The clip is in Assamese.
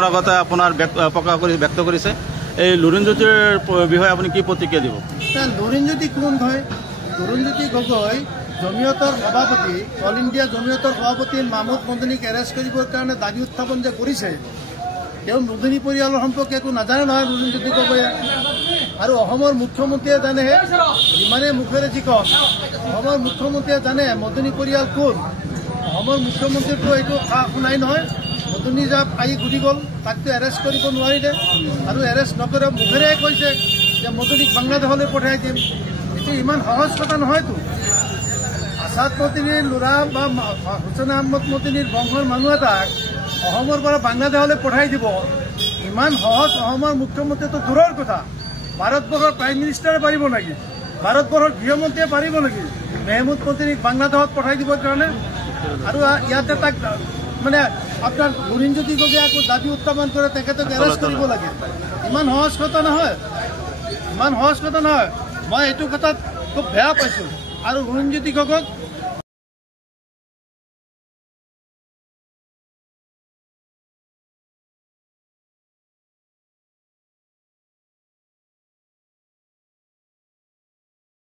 আগতে আপোনাৰ প্ৰকাশ কৰি ব্যক্ত কৰিছে এই লুৰিণজ্যোতিৰ বিষয়ে আপুনি কি প্ৰতিক্ৰিয়া দিব? লুৰিণজ্যোতি কোন হয়? লুৰিণজ্যোতি গগৈ জমিয়তৰ সভাপতি, অল ইণ্ডিয়া জমিয়তৰ সভাপতি মাহমুদ মদনীক এৰেষ্ট কৰিবৰ কাৰণে দাবী উত্থাপন যে কৰিছে, তেওঁ মদনী পৰিয়ালৰ সম্পৰ্কে একো নাজানে নহয় লুৰিণজ্যোতি গগৈয়ে। আৰু অসমৰ মুখ্যমন্ত্ৰীয়ে জানেহে, যিমানে মুখেৰে যি কওক, অসমৰ মুখ্যমন্ত্ৰীয়ে জানে মদনী পৰিয়াল কোন। অসমৰ মুখ্যমন্ত্ৰীটো এইটো শুনাই নহয়, মদনী যাক আহি ঘূৰি গ'ল, তাকতো এৰেষ্ট কৰিব নোৱাৰিলে। আৰু এৰেষ্ট নকৰে মুখেৰে কৈছে যে মদনীক বাংলাদেশলৈ পঠাই দিম। এইটো ইমান সহজ কথা নহয়তো। আছাদ মদনীৰ ল'ৰা বা হুছেইন আহমদ মদনীৰ বংশৰ মানুহ এটাক অসমৰ পৰা বাংলাদেশলৈ পঠাই দিব, ইমান সহজ অসমৰ মুখ্যমন্ত্ৰীটো দূৰৰ কথা। ভাৰতবৰ্ষৰ প্ৰাইম মিনিষ্টাৰে পাৰিব নেকি? ভাৰতবৰ্ষৰ গৃহমন্ত্ৰীয়ে পাৰিব নেকি মাহমুদ মদনীক বাংলাদেশত পঠাই দিবৰ কাৰণে? আৰু ইয়াতে তাক মানে আপোনাৰ লুৰিণজ্যোতি গগৈয়ে আকৌ দাবী উত্থাপন কৰে তেখেতক এৰেষ্ট কৰিব লাগে। ইমান সহজ কথা নহয়, ইমান সহজ কথা নহয়। মই এইটো কথাত খুব বেয়া পাইছোঁ। আৰু লুৰিণজ্যোতি গগৈক